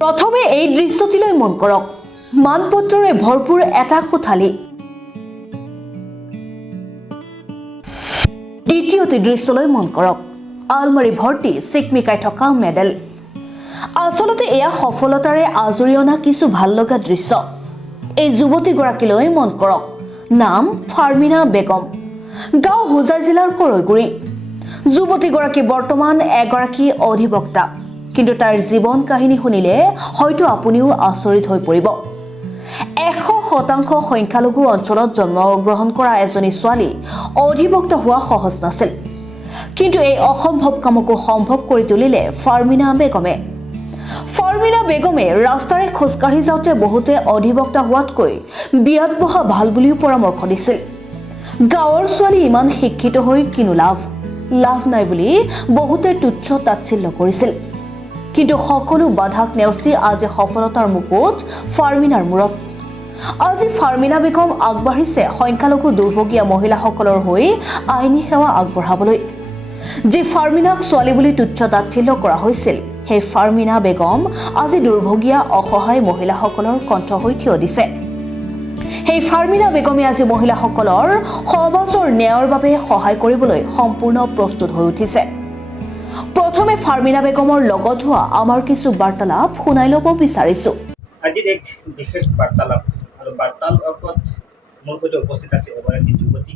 প্ৰথমে এই দৃশ্যটিলৈ মন কৰক, মানপত্ৰৰে ভৰপূৰ এটা কোঠালি। দ্বিতীয়টি দৃশ্যলৈ মন কৰক, আলমাৰী ভৰ্তি চিকমিকাই থকা মেডেল। আচলতে এয়া সফলতাৰে আজৰি অনা কিছু ভাল লগা দৃশ্য। এই যুৱতীগৰাকীলৈ মন কৰক, নাম ফাৰ্মিনা বেগম, গাঁও হোজাই জিলাৰ কৰৈগুৰি। যুৱতীগৰাকী বৰ্তমান এগৰাকী অধিবক্তা, কিন্তু তাইৰ জীৱন কাহিনী শুনিলে হয়তো আপুনিও আচৰিত হৈ পৰিব। 100% সংখ্যালঘু অঞ্চলত জন্মগ্ৰহণ কৰা এজনী ছোৱালী অধিবক্তা হোৱা সহজ নাছিল, কিন্তু এই অসম্ভৱ কামকো সম্ভৱ কৰি তুলিলে ফাৰ্মিনা বেগমে। ফাৰ্মিনা বেগমে ৰাস্তাৰে খোজকাঢ়ি যাওঁতে বহুতে অধিবক্তা হোৱাতকৈ বিয়াত বহা ভাল বুলিও পৰামৰ্শ দিছিল। গাঁৱৰ ছোৱালী ইমান শিক্ষিত হৈ কিনো লাভ নাই বুলি বহুতে তুচ্ছ তাচ্ছিল্য কৰিছিল, কিন্তু সকলো বাধাক নেওচি আজি সফলতাৰ মুকুট ফাৰ্মিনাৰ মূৰত। আজি ফাৰ্মিনা বেগম আগবাঢ়িছে সংখ্যালঘু দুৰ্ভগীয়া মহিলাসকলৰ হৈ আইনী সেৱা আগবঢ়াবলৈ। যি ফাৰ্মিনাক ছোৱালী বুলি তুচ্ছ তাচ্ছিল্য কৰা হৈছিল, সেই ফাৰ্মিনা বেগম আজি দুৰ্ভগীয়া অসহায় মহিলাসকলৰ কণ্ঠ হৈ থিয় দিছে। সেই ফাৰ্মিনা বেগমে আজি মহিলাসকলৰ সমাজৰ ন্যায়ৰ বাবে সহায় কৰিবলৈ সম্পূৰ্ণ প্ৰস্তুত হৈ উঠিছে। প্ৰথমে ফাৰ্মিনা বেগমৰ লগত হোৱা আমাৰ কিছু বাৰ্তালাপ শুনাই ল'ব বিচাৰিছো। আজিৰ এক বিশেষ বাৰ্তালাপ, আৰু বাৰ্তালাপত মোৰ সৈতে উপস্থিত আছে এগৰাকী যুৱতী।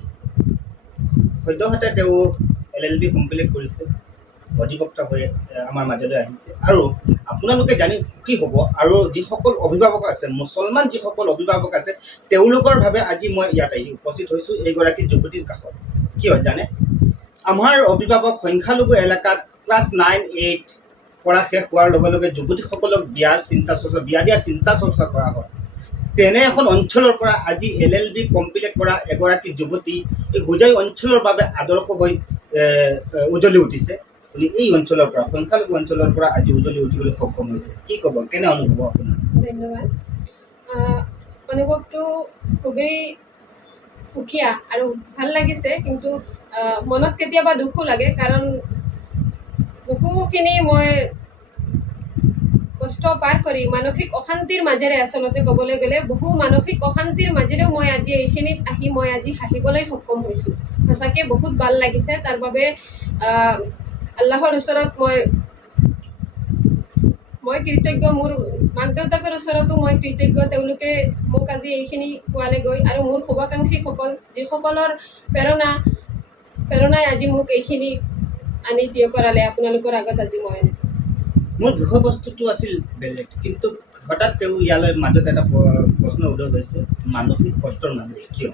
সদ্যহতে তেওঁ LLB কমপ্লিট কৰিছে, অধিবক্তা হৈ আমাৰ মাজলৈ আহিছে। আৰু আপোনালোকে জানি সুখী হ'ব, আৰু যিসকল অভিভাৱক আছে, মুছলমান যিসকল অভিভাৱক আছে, তেওঁলোকৰ বাবে আজি মই ইয়াত আহি উপস্থিত হৈছোঁ এইগৰাকী যুৱতীৰ কাষত। কিয় জানে, আমাৰ অভিভাৱক সংখ্যালঘু এলেকাত ক্লাছ 9-8 পঢ়া শেষ হোৱাৰ লগে লগে যুৱতীসকলক বিয়া দিয়াৰ চিন্তা চৰ্চা কৰা হয়। তেনে এখন অঞ্চলৰ পৰা আজি LLB কমপ্লিট কৰা এগৰাকী যুৱতী এই হোজাই অঞ্চলৰ বাবে আদৰ্শ হৈ উজলি উঠিছে। এই অঞ্চলৰ পৰা, সংখ্যালঘু অঞ্চলৰ পৰা আজি উজলি উঠিবলৈ সক্ষম হৈছে। কি ক'ব, কেনে অনুভৱ আপোনাৰ? ধন্যবাদ। অনুভৱটো খুবেই সুকীয়া আৰু ভাল লাগিছে, কিন্তু মনত কেতিয়াবা দুখো লাগে, কাৰণ বহুখিনি মই কষ্ট পাৰ কৰি মানসিক অশান্তিৰ মাজেৰে, আচলতে ক'বলৈ গ'লে বহু মানসিক অশান্তিৰ মাজেৰেও মই আজি এইখিনিত আহি মই আজি হাঁহিবলৈ সক্ষম হৈছোঁ। সঁচাকৈ বহুত ভাল লাগিছে। তাৰ বাবে আল্লাহৰ ওচৰত মই কৃতজ্ঞ। মোৰ মাক দেউতাকৰ ওচৰতো মই কৃতজ্ঞ, তেওঁলোকে মোক আজি এইখিনি পোৱালেগৈ। আৰু মোৰ শুভাকাংক্ষীসকল, যিসকলৰ প্ৰেৰণাই আজি মোক এইখিনি আনি থিয় কৰালে আপোনালোকৰ আগত আজি মই। মোৰ বিষয়বস্তুটো আছিল বেলেগ, কিন্তু হঠাৎ তেওঁ ইয়ালৈ মাজত এটা প্ৰশ্ন উদয় হৈছে, মানসিক কষ্টৰ মাজেৰে কিয়?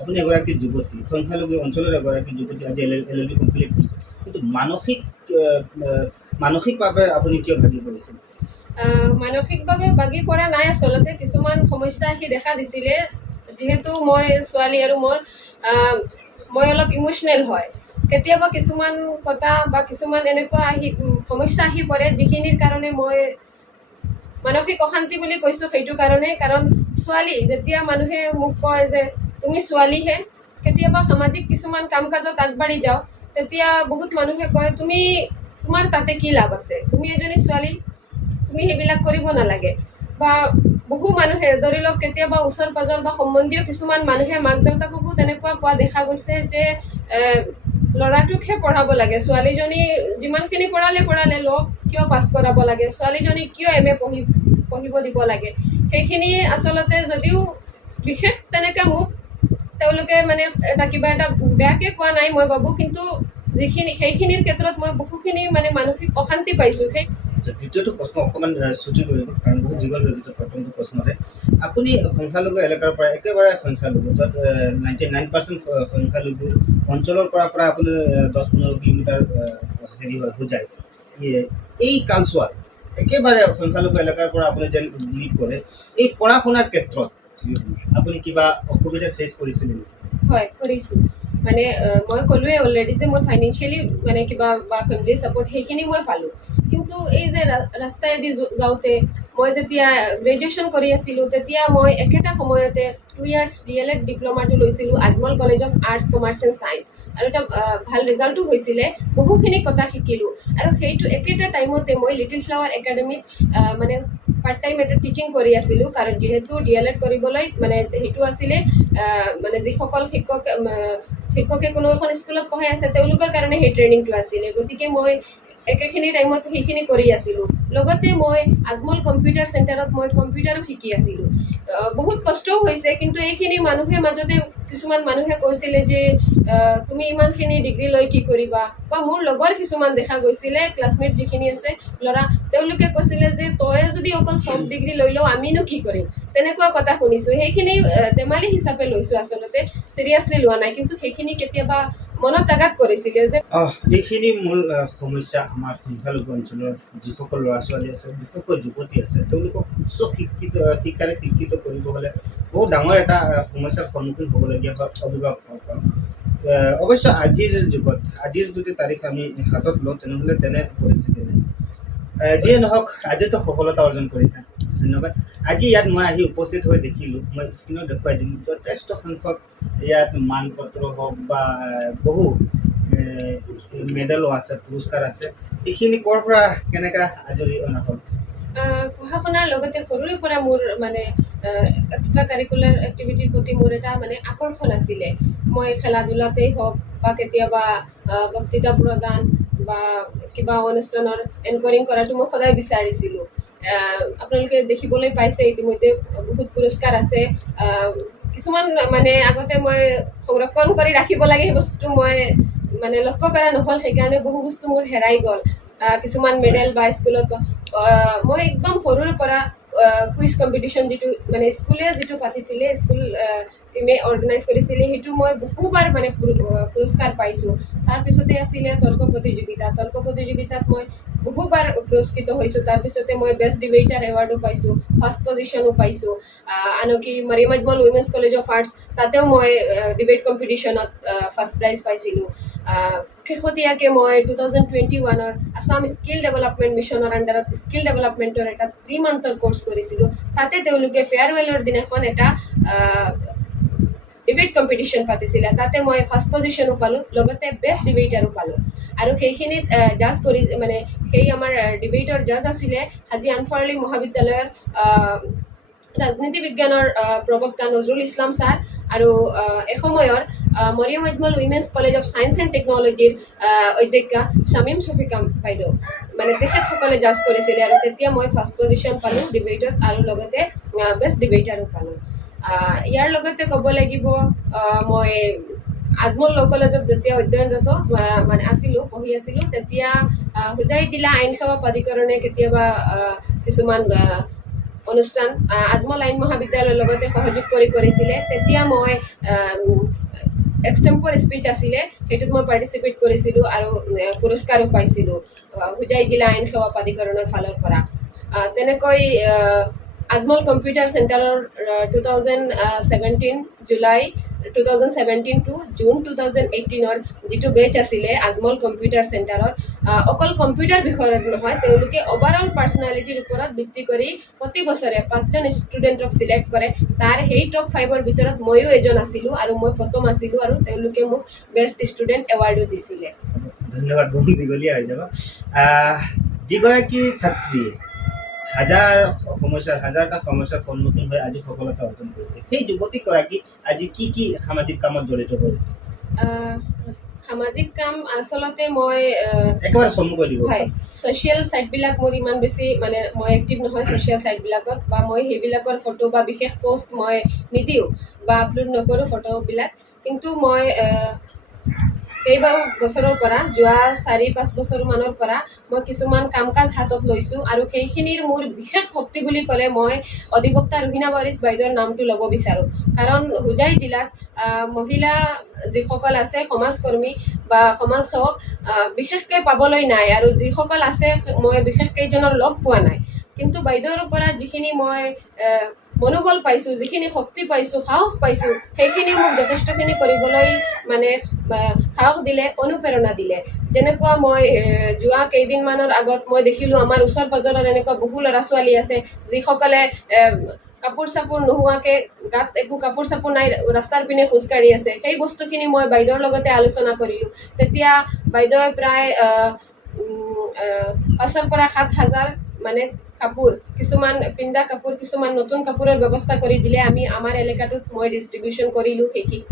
আপুনি এগৰাকী যুৱতী, সংখ্যালঘু অঞ্চলৰ এগৰাকী যুৱতী, আজি LLB কমপ্লিট কৰিছে, কিন্তু মানসিকভাৱে আপুনি কিয় ভাগি পৰিছিল? মানসিকভাৱে ভাগি পৰা নাই। আচলতে কিছুমান সমস্যা আহি দেখা দিছিলে, যিহেতু মই ছোৱালী আৰু মই অলপ ইম'চনেল হয়। কেতিয়াবা কিছুমান কথা বা কিছুমান এনেকুৱা সমস্যা আহি পৰে, যিখিনিৰ কাৰণে মই মানসিক অশান্তি বুলি কৈছোঁ। সেইটো কাৰণে, কাৰণ ছোৱালী, যেতিয়া মানুহে মোক কয় যে তুমি ছোৱালীহে, কেতিয়াবা সামাজিক কিছুমান কাম কাজত আগবাঢ়ি যাওঁ, তেতিয়া বহুত মানুহে কয় তোমাৰ তাতে কি লাভ আছে, তুমি এজনী ছোৱালী, তুমি সেইবিলাক কৰিব নালাগে। বা বহু মানুহে ধৰি লওক, কেতিয়াবা ওচৰ পাজৰ বা সম্বন্ধীয় কিছুমান মানুহে মাক দেউতাককো তেনেকুৱা কোৱা দেখা গৈছে যে ল'ৰাটোকহে পঢ়াব লাগে, ছোৱালীজনী যিমানখিনি পঢ়ালে লওক কিয় পাছ কৰাব লাগে, ছোৱালীজনীক কিয় MA পঢ়িব দিব লাগে। সেইখিনি আচলতে যদিও বিশেষ তেনেকৈ মোক তেওঁলোকে কিবা এটা বেয়াকৈ কোৱা নাই মই ভাবোঁ, কিন্তু সেইখিনিৰ ক্ষেত্ৰত মই বহুখিনি মানসিক অশান্তি পাইছোঁ। দ্বিতীয়টো প্ৰশ্ন অকণমান ছুটি কৰিব, কাৰণ বহুত দীঘল হৈ গৈছে। প্ৰথমটো প্ৰশ্নতে আপুনি সংখ্যালঘু এলেকাৰ পৰা, একেবাৰে সংখ্যালঘু, য'ত 99% সংখ্যালঘু অঞ্চলৰ পৰা প্ৰায় আপুনি 10-15 কিলোমিটাৰ হয় হোজাই, এই কালচোৱাত একেবাৰে সংখ্যালঘু এলেকাৰ পৰা আপুনি যে লিড কৰে, এই পঢ়া শুনাৰ ক্ষেত্ৰত আপুনি কিবা অসুবিধা ফেচ কৰিছিল নেকি? হয়, কৰিছোঁ। মই ক'লোৱে অলৰেডি যে মই ফাইনেন্সিয়েলি কিবা বা ফেমিলি ছাপৰ্ট সেইখিনি মই পালোঁ, কিন্তু এই যে ৰাস্তাইদি যাওঁতে, মই যেতিয়া গ্ৰেজুৱেশ্যন কৰি আছিলোঁ, তেতিয়া মই একেটা সময়তে 2 years DLED ডিপ্ল'মাটো লৈছিলোঁ Ajmal college of arts, commerce and science. আৰু এটা ভাল ৰিজাল্টো হৈছিলে বহুখিনি কথা শিকিলোঁ আৰু সেইটো একেটা টাইমতে মই লিটিল ফ্লাৱাৰ একাডেমীত মানে পাৰ্ট টাইম এটা টিচিং কৰি আছিলোঁ কাৰণ যিহেতু DLED কৰিবলৈ মানে সেইটো আছিলে মানে যিসকল শিক্ষকে কোনো এখন স্কুলত পঢ়াই আছে তেওঁলোকৰ কাৰণে সেই ট্ৰেইনিংটো আছিলে গতিকে মই একেখিনি টাইমত সেইখিনি কৰি আছিলোঁ লগতে মই আজমল কম্পিউটাৰ চেণ্টাৰত মই কম্পিউটাৰো শিকি আছিলোঁ বহুত কষ্টও হৈছে কিন্তু এইখিনি মানুহে মাজতে কিছুমান মানুহে কৈছিলে যে তুমি ইমানখিনি ডিগ্ৰী লৈ কি কৰিবা বা মোৰ লগৰ কিছুমান দেখা গৈছিলে ক্লাছমেট যিখিনি আছে ল'ৰা তেওঁলোকে কৈছিলে যে তই যদি অকল চব ডিগ্ৰী লৈ লওঁ আমিনো কি কৰিম তেনেকুৱা কথা শুনিছোঁ সেইখিনি ধেমালি হিচাপে লৈছোঁ আচলতে চিৰিয়াছলি লোৱা নাই কিন্তু সেইখিনি কেতিয়াবা মনত আঘাত কৰিছিলে যে এইখিনি মূল সমস্যা আমাৰ সংখ্যালঘু অঞ্চলৰ যিসকল ল'ৰা ছোৱালী আছে বিশেষকৈ যুৱতী আছে তেওঁলোকক উচ্চ শিক্ষাৰে শিক্ষিত কৰিব হ'লে বহুত ডাঙৰ এটা সমস্যাৰ সন্মুখীন হ'বলগীয়া হয় অভিভাৱকসকল অৱশ্য আজিৰ যুগত আজিৰ যদি তাৰিখ আমি হাতত লওঁ তেনেহ'লে তেনে পৰিস্থিতি নাই যিয়ে নহওক আজিতো সফলতা অৰ্জন কৰিছে ধন্যবাদ আজি ইয়াত মই আহি উপস্থিত হৈ দেখিলোঁ মই স্ক্ৰীণত দেখুৱাই দিম যথেষ্ট সংখ্যক ইয়াত মান পত্ৰ হওক বা বহু মেডেলো আছে পুৰস্কাৰ আছে এইখিনি ক'ৰ পৰা কেনেকৈ আজৰি অনা হ'ল পঢ়া শুনাৰ লগতে সৰুৰে পৰা মোৰ মানে এক্সট্ৰা কাৰিকুলাৰ এক্টিভিটিৰ প্ৰতি মোৰ এটা মানে আকৰ্ষণ আছিলে মই খেলা ধূলাতেই হওক বা কেতিয়াবা বক্তৃতা প্ৰদান বা কিবা অনুষ্ঠানৰ এংকৰিং কৰাটো মই সদায় বিচাৰিছিলোঁ আপোনালোকে দেখিবলৈ পাইছে ইতিমধ্যে বহুত পুৰস্কাৰ আছে কিছুমান মানে আগতে মই সংৰক্ষণ কৰি ৰাখিব লাগে সেই বস্তুটো মই মানে লক্ষ্য কৰা নহ'ল সেইকাৰণে বহু বস্তু মোৰ হেৰাই গ'ল কিছুমান মেডেল বা স্কুলত মই একদম সৰুৰে পৰা কুইজ কম্পিটিশ্যন যিটো মানে স্কুলে যিটো পাতিছিলে স্কুল টিমে অৰ্গেনাইজ কৰিছিলে সেইটো মই বহুবাৰ মানে পুৰস্কাৰ পাইছোঁ তাৰপিছতে আছিলে তৰ্ক প্ৰতিযোগিতাত মই বহুবাৰ পুৰস্কৃত হৈছোঁ তাৰপিছতে মই বেষ্ট ডিবেটাৰ এৱাৰ্ডো পাইছোঁ ফাৰ্ষ্ট পজিশ্যনো পাইছোঁ আনকি Mariam Ajmal women's college of arts তাতেও মই ডিবেট কম্পিটিশ্যনত ফাৰ্ষ্ট প্ৰাইজ পাইছিলোঁ শেহতীয়াকৈ মই 2021 আছাম স্কিল ডেভেলপমেণ্ট মিছনৰ আণ্ডাৰত স্কিল ডেভেলপমেণ্টৰ এটা 3 মান্থৰ কোৰ্চ কৰিছিলোঁ তাতে তেওঁলোকে ফেয়াৰৱেলৰ দিনাখন এটা ডিবেট কম্পিটিশ্যন পাতিছিলে তাতে মই ফাৰ্ষ্ট পজিশ্যনো পালোঁ লগতে বেষ্ট ডিবেটাৰো পালোঁ আৰু সেইখিনিত জাজ কৰি মানে সেই আমাৰ ডিবেটৰ জাজ আছিলে হাজি আনফাৰ আলী মহাবিদ্যালয়ৰ ৰাজনীতি বিজ্ঞানৰ প্ৰবক্তা নজৰুল ইছলাম ছাৰ আৰু এসময়ৰ Mariam Ajmal women's college of science and টেকনলজিৰ অধ্যক্ষা শামীম শফিকা বাইদেউ মানে তেখেতসকলে জাজ কৰিছিলে আৰু তেতিয়া মই ফাৰ্ষ্ট পজিশ্যন পালোঁ ডিবেটত আৰু লগতে বেষ্ট ডিবেটাৰো পালোঁ ইয়াৰ লগতে ক'ব লাগিব মই আজমল ল' কলেজত যেতিয়া অধ্যয়নৰত মানে পঢ়ি আছিলোঁ তেতিয়া হোজাই জিলা আইন সেৱা প্ৰাধিকৰণে কেতিয়াবা কিছুমান অনুষ্ঠান আজমল আইন মহাবিদ্যালয়ৰ লগতে সহযোগ কৰিছিলে তেতিয়া মই এক্সটেম্পৰ স্পীচ আছিলে সেইটোত মই পাৰ্টিচিপেট কৰিছিলোঁ আৰু পুৰস্কাৰো পাইছিলোঁ হোজাই জিলা আইন সেৱা প্ৰাধিকৰণৰ ফালৰ পৰা তেনেকৈ আজমল কম্পিউটাৰ চেণ্টাৰৰ 2017 জুলাই 2017 টু জুন 2018 যিটো বেচ আছিলে আজমল কম্পিউটাৰ চেণ্টাৰত অকল কম্পিউটাৰ বিষয়ত নহয় তেওঁলোকে অভাৰঅল পাৰ্চনেলিটিৰ ওপৰত ভিত্তি কৰি প্ৰতি বছৰে 5জন ষ্টুডেণ্টক চিলেক্ট কৰে তাৰ সেই টপ 5ৰ ভিতৰত ময়ো এজন আছিলোঁ আৰু মই প্ৰথম আছিলোঁ আৰু তেওঁলোকে মোক বেষ্ট ষ্টুডেণ্ট এৱাৰ্ডো দিছিলে ধন্যবাদ বহুত দীঘলীয়া হৈ যাব যিগৰাকী ছাত্ৰীয়ে হাজাৰটা সমস্যাৰ সন্মুখীন হৈ আজি সফলতা অৰ্জন কৰিছে সেই যুৱতীগৰাকী আজি কি সামাজিক কামত জড়িত হৈ আছে সামাজিক কাম আচলতে মই একেবাৰে চমুকৈ দিব হয় ছ'চিয়েল ছাইটবিলাক মোৰ ইমান বেছি মানে মই এক্টিভ নহয় ছ'চিয়েল ছাইটবিলাকত বা মই সেইবিলাকৰ ফটো বা বিশেষ পষ্ট মই নিদিওঁ বা আপলোড নকৰোঁ ফটোবিলাক কিন্তু মই কেইবাও বছৰৰ পৰা যোৱা 4-5 বছৰমানৰ পৰা মই কিছুমান কাম কাজ হাতত লৈছোঁ আৰু সেইখিনিৰ মোৰ বিশেষ শক্তি বুলি ক'লে মই অধিবক্তা ৰুহিনা বাৰিছ বাইদেউৰ নামটো ল'ব বিচাৰোঁ কাৰণ হোজাই জিলাত মহিলা যিসকল আছে সমাজকৰ্মী বা সমাজসেৱক বিশেষকৈ পাবলৈ নাই আৰু যিসকল আছে মই বিশেষ কেইজনৰ লগ পোৱা নাই কিন্তু বাইদেউৰ পৰা যিখিনি মই মনোবল পাইছোঁ, যিখিনি শক্তি পাইছোঁ, সাহস পাইছোঁ, সেইখিনি মোক যথেষ্টখিনি কৰিবলৈ মানে সাহস দিলে, অনুপ্ৰেৰণা দিলে। যেনেকুৱা মই যোৱা কেইদিনমানৰ আগত মই দেখিলোঁ আমাৰ ওচৰ পাজৰত এনেকুৱা বহু ল'ৰা ছোৱালী আছে যিসকলে কাপোৰ চাপোৰ নোহোৱাকৈ, গাত একো কাপোৰ চাপোৰ নাই, ৰাস্তাৰ পিনে খোজকাঢ়ি আছে। সেই বস্তুখিনি মই বাইদেউৰ লগতে আলোচনা কৰিলোঁ। তেতিয়া বাইদেৱে প্ৰায় 5,000 পৰা 7,000 মানে কাপোৰ, কিছুমান পিন্ধা কাপোৰ, কিছুমান নতুন কাপোৰৰ ব্যৱস্থা কৰি দিলে। আমি আমাৰ এলেকাটোত মই ডিষ্ট্ৰিবিউশ্যন কৰিলোঁ সেইখিনি।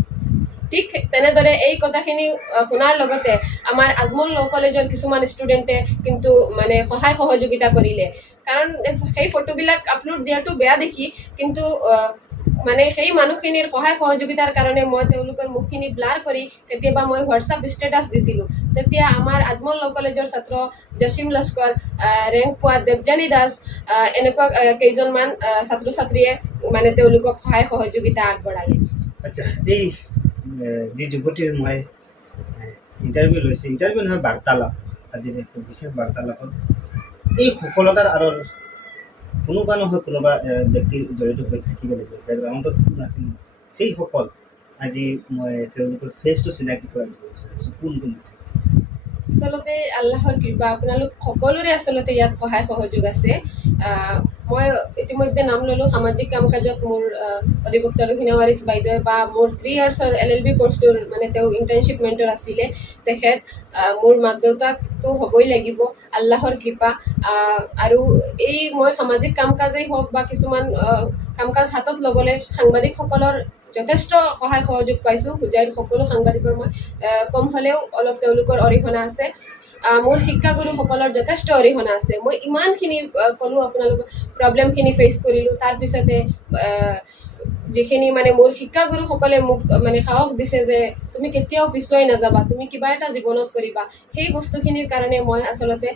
ঠিক তেনেদৰে এই কথাখিনি শুনাৰ লগতে আমাৰ আজমল ল' কলেজৰ কিছুমান ষ্টুডেণ্টে কিন্তু মানে সহায় সহযোগিতা কৰিলে। কাৰণ সেই ফটোবিলাক আপলোড দিয়াটো বেয়া দেখি, কিন্তু মানে সেই মানুহখিনিৰ সহায় সহযোগিতাৰ কাৰণে মই তেওঁলোকৰ মুখখিনি ব্লাৰ কৰি কেতিয়াবা মই হোৱাটছআপ ষ্টেটাছ দিছিলোঁ। তেতিয়া আমাৰ আজমল ল' কলেজৰ ছাত্ৰ জছিম লস্কৰ, ৰেংক পোৱা দেৱজানী দাস, এনেকুৱা কেইজনমান ছাত্ৰ ছাত্ৰীয়ে মানে তেওঁলোকক সহায় সহযোগিতা আগবঢ়ালে। আচ্ছা, এই যি যুৱতীৰ মই ইণ্টাৰভিউ লৈছোঁ, ইণ্টাৰভিউ নহয় বাৰ্তালাপ, আজিৰ বিশেষ বাৰ্তালাপত এই সফলতাৰ আঁৰৰ কোনোবা নহয় কোনোবা ব্যক্তি জড়িত হৈ থাকিব লাগিব। বেকগ্ৰাউণ্ডত কোন আছিল সেইসকল আজি মই তেওঁলোকৰ ফেচটো চিনাকি কৰাই দিব বিচাৰিছোঁ, কোন কোন আছিল? আচলতে আল্লাহৰ কৃপা, আপোনালোক সকলোৰে আচলতে ইয়াত সহায় সহযোগ আছে। মই ইতিমধ্যে নাম ল'লোঁ সামাজিক কাম কাজত মোৰ অধিবক্তা ৰুহিনা ৱাৰিছ বাইদেৱে, বা মোৰ 3 ইয়াৰ্ছৰ LLB কোৰ্চটোৰ মানে তেওঁ ইণ্টাৰ্ণশ্বিপ মেণ্টৰ আছিলে তেখেত, মোৰ মাক দেউতাকতো হ'বই লাগিব, আল্লাহৰ কৃপা। আৰু এই মই সামাজিক কাম কাজেই হওক বা কিছুমান কাম কাজ হাতত ল'বলৈ সাংবাদিকসকলৰ যথেষ্ট সহায় সহযোগ পাইছোঁ। হুজাইৰ সকলো সাংবাদিকৰ মই কম হ'লেও অলপ তেওঁলোকৰ অৰিহণা আছে। মোৰ শিক্ষাগুৰুসকলৰ যথেষ্ট অৰিহণা আছে। মই ইমানখিনি ক'লোঁ আপোনালোকৰ প্ৰব্লেমখিনি ফেচ কৰিলোঁ, তাৰপিছতে যিখিনি মানে মোৰ শিক্ষাগুৰুসকলে মোক মানে সাহস দিছে যে তুমি কেতিয়াও পিছুৱাই নাযাবা, তুমি কিবা এটা জীৱনত কৰিবা, সেই বস্তুখিনিৰ কাৰণে মই আচলতে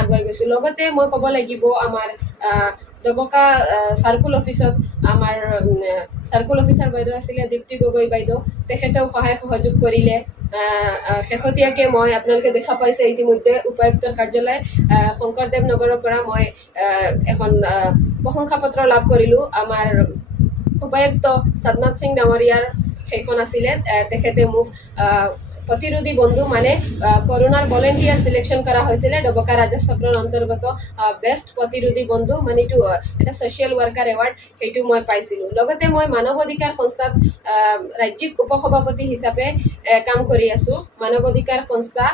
আগুৱাই গৈছোঁ। লগতে মই ক'ব লাগিব আমাৰ ডবকা চাৰ্কুল অফিচত আমাৰ চাৰ্কুল অফিচাৰ বাইদেউ আছিলে দীপ্তি গগৈ বাইদেউ, তেখেতেও সহায় সহযোগ কৰিলে। শেহতীয়াকৈ মই আপোনালোকে দেখা পাইছে ইতিমধ্যে উপায়ুক্তৰ কাৰ্যালয় শংকৰদেৱ নগৰৰ পৰা মই এখন প্ৰশংসা পত্ৰ লাভ কৰিলোঁ। আমাৰ উপায়ুক্ত সাদনাথ সিং ডাঙৰীয়াৰ সেইখন আছিলে, তেখেতে মোক প্ৰতিৰোধী বন্ধু মানে কৰোণাৰ ভলেণ্টিয়াৰ চিলেকশ্যন কৰা হৈছিলে ডবকা ৰাজহ চক্ৰৰ অন্তৰ্গত বেষ্ট প্ৰতিৰোধী বন্ধু, মানে এইটো এটা ছ'চিয়েল ৱাৰ্কাৰ এৱাৰ্ড, সেইটো মই পাইছিলোঁ। লগতে মই মানৱ অধিকাৰ সংস্থাত ৰাজ্যিক উপসভাপতি হিচাপে কাম কৰি আছোঁ। মানৱ অধিকাৰ সংস্থা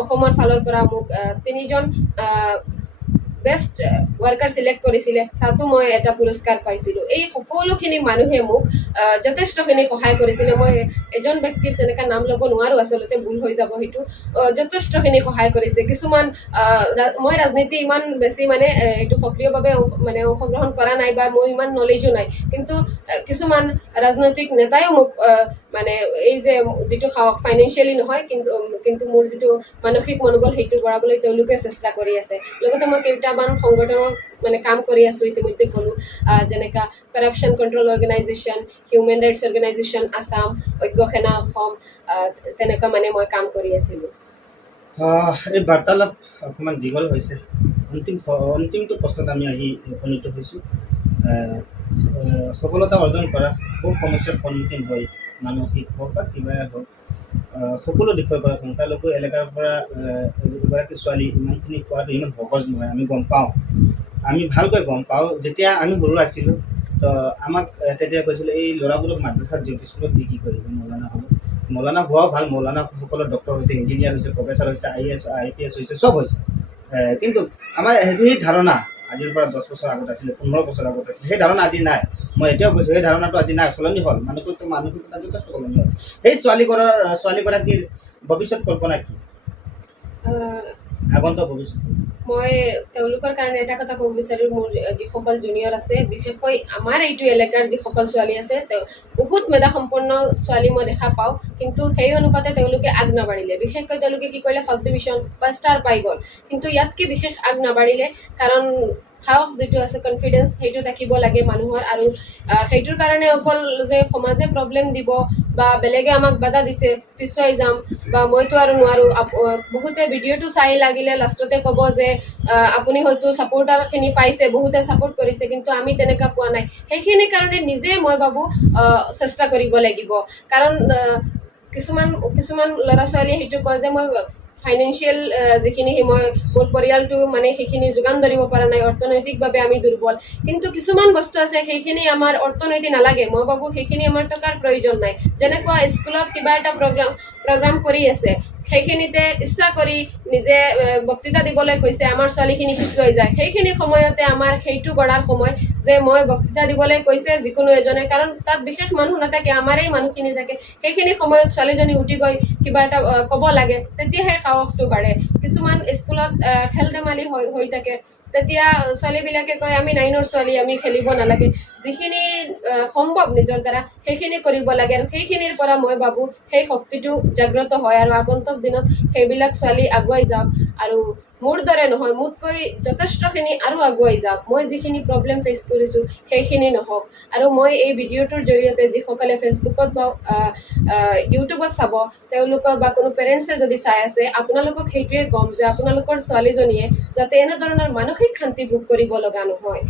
অসমৰ ফালৰ পৰা মোক 3জন বেষ্ট ৱাৰ্কাৰ চিলেক্ট কৰিছিলে, তাতো মই এটা পুৰস্কাৰ পাইছিলোঁ। এই সকলোখিনি মানুহে মোক যথেষ্টখিনি সহায় কৰিছিলে। মই এজন ব্যক্তিৰ তেনেকৈ নাম ল'ব নোৱাৰোঁ, আচলতে ভুল হৈ যাব সেইটো। যথেষ্টখিনি সহায় কৰিছে। কিছুমান মই ৰাজনীতি ইমান বেছি মানে এইটো সক্ৰিয়ভাৱে মানে অংশগ্ৰহণ কৰা নাই বা মোৰ ইমান নলেজো নাই, কিন্তু কিছুমান ৰাজনৈতিক নেতাইও মোক মানে এই যে যিটো সাহস ফাইনেন্সিয়েলি নহয়, কিন্তু মোৰ যিটো মানসিক মনোবল সেইটো বঢ়াবলৈ তেওঁলোকে চেষ্টা কৰি আছে। লগতে মই কেইটামান সংগঠনৰ মানে কাম কৰি আছোঁ, ইতিমধ্যে ক'লোঁ, যেনেকা corruption control organisation, human rights organisation Assam, ঐক্য সেনা অসম, তেনেকুৱা মানে মই কাম কৰি আছিলোঁ। এই বাৰ্তালাপ অকণমান দীঘল হৈছে। অন্তিমটো প্ৰশ্নত আমি আহি উপনীত হৈছোঁ। সফলতা অৰ্জন কৰা খুব সমস্যাৰ সন্মুখীন হয়, মানসিক হওক বা কিবাই হওক, সকলো দিশৰ পৰা সংখ্যালঘু এলেকাৰ পৰা এগৰাকী ছোৱালী ইমানখিনি পোৱাটো ইমান সহজ নহয়, আমি গম পাওঁ, আমি ভালকৈ গম পাওঁ। যেতিয়া আমি সৰু আছিলোঁ তো আমাক তেতিয়া কৈছিলে এই ল'ৰাবোৰক মাদ্ৰাছাত স্কুলত দি কি কৰিব, মৌলানা হ'ব। মৌলানা হোৱাও ভাল, মৌলানাসকলৰ ডক্টৰ হৈছে, ইঞ্জিনিয়াৰ হৈছে, প্ৰফেচাৰ হৈছে, IAS IPS হৈছে, চব হৈছে। কিন্তু আমাৰ সেই ধাৰণা আজিৰ পৰা 10 বছৰ আগত আছিলে, 15 বছৰ আগত আছিলে, সেই ধাৰণা আজি নাই। মই এতিয়াও কৈছোঁ সেই ধাৰণাটো আজি নাই, সলনি হ'ল, মানসিকতা যথেষ্ট সলনি হ'ল। সেই ছোৱালীগৰাকীৰ ভৱিষ্যত কল্পনা কি, আগন্তুক ভৱিষ্যত? মই তেওঁলোকৰ কাৰণে এটা কথা ক'ব বিচাৰোঁ, মোৰ যিসকল জুনিয়ৰ আছে, বিশেষকৈ আমাৰ এইটো এলেকাৰ যিসকল ছোৱালী আছে, বহুত মেধাসম্পন্ন ছোৱালী মই দেখা পাওঁ, কিন্তু সেই অনুপাতে তেওঁলোকে আগ নাবাঢ়িলে। বিশেষকৈ তেওঁলোকে কি কৰিলে, ফাৰ্ষ্ট ডিভিজন বা ষ্টাৰ পাই গ'ল, কিন্তু ইয়াতকৈ বিশেষ আগ নাবাঢ়িলে। কাৰণ সাহস যিটো আছে কনফিডেন্স সেইটো থাকিব লাগে মানুহৰ আৰু সেইটোৰ কাৰণে অকল যে সমাজে প্ৰব্লেম দিব বা বেলেগে আমাক বাধা দিছে পিছুৱাই যাম বা মইতো আৰু নোৱাৰো বহুতে ভিডিঅ'টো চাই লাগিলে লাষ্টতে ক'ব যে আপুনি হয়তো ছাপোৰ্টাৰখিনি পাইছে বহুতে ছাপোৰ্ট কৰিছে কিন্তু আমি তেনেকুৱা পোৱা নাই সেইখিনি কাৰণে নিজে মই ভাবো চেষ্টা কৰিব লাগিব কাৰণ কিছুমান ল'ৰা ছোৱালীয়ে সেইটো কয় যে মই ফাইনেন্সিয়েল যিখিনি মই মোৰ পৰিয়ালটো মানে সেইখিনি যোগান ধৰিব পৰা নাই অৰ্থনৈতিকভাৱে আমি দুৰ্বল কিন্তু কিছুমান বস্তু আছে সেইখিনি আমাৰ অৰ্থনৈতিক নালাগে মই ভাবোঁ সেইখিনি আমাৰ টকাৰ প্ৰয়োজন নাই যেনেকুৱা স্কুলত কিবা এটা প্ৰগ্ৰাম কৰি আছে সেইখিনিতে ইচ্ছা কৰি নিজে বক্তৃতা দিবলৈ কৈছে আমাৰ ছোৱালীখিনি পিছুৱাই যায় সেইখিনি সময়তে আমাৰ সেইটো গঢ়াৰ সময় যে মই বক্তৃতা দিবলৈ কৈছে যিকোনো এজনে কাৰণ তাত বিশেষ মানুহ নাথাকে আমাৰেই মানুহখিনি থাকে সেইখিনি সময়ত ছোৱালীজনী উঠি গৈ কিবা এটা ক'ব লাগে তেতিয়াহে সাহসটো বাঢ়ে কিছুমান স্কুলত খেল ধেমালি হৈ থাকে তেতিয়া ছোৱালীবিলাকে কয় আমি 9ৰ ছোৱালী আমি খেলিব নালাগে যিখিনি সম্ভৱ নিজৰ দ্বাৰা সেইখিনি কৰিব লাগে আৰু সেইখিনিৰ পৰা মই ভাবোঁ সেই শক্তিটো জাগ্ৰত হয় আৰু আগন্তুক দিনত সেইবিলাক ছোৱালী আগুৱাই যাওক আৰু মোৰ দৰে নহয় মোতকৈ যথেষ্টখিনি আৰু আগুৱাই যাওক মই যিখিনি প্ৰব্লেম ফেচ কৰিছোঁ সেইখিনি নহওক আৰু মই এই ভিডিঅ'টোৰ জৰিয়তে যিসকলে ফেচবুকত বা ইউটিউবত চাব তেওঁলোকক বা কোনো পেৰেণ্টছে যদি চাই আছে আপোনালোকক সেইটোৱে ক'ম যে আপোনালোকৰ ছোৱালীজনীয়ে যাতে এনেধৰণৰ মানসিক শান্তি ভোগ কৰিব লগা নহয়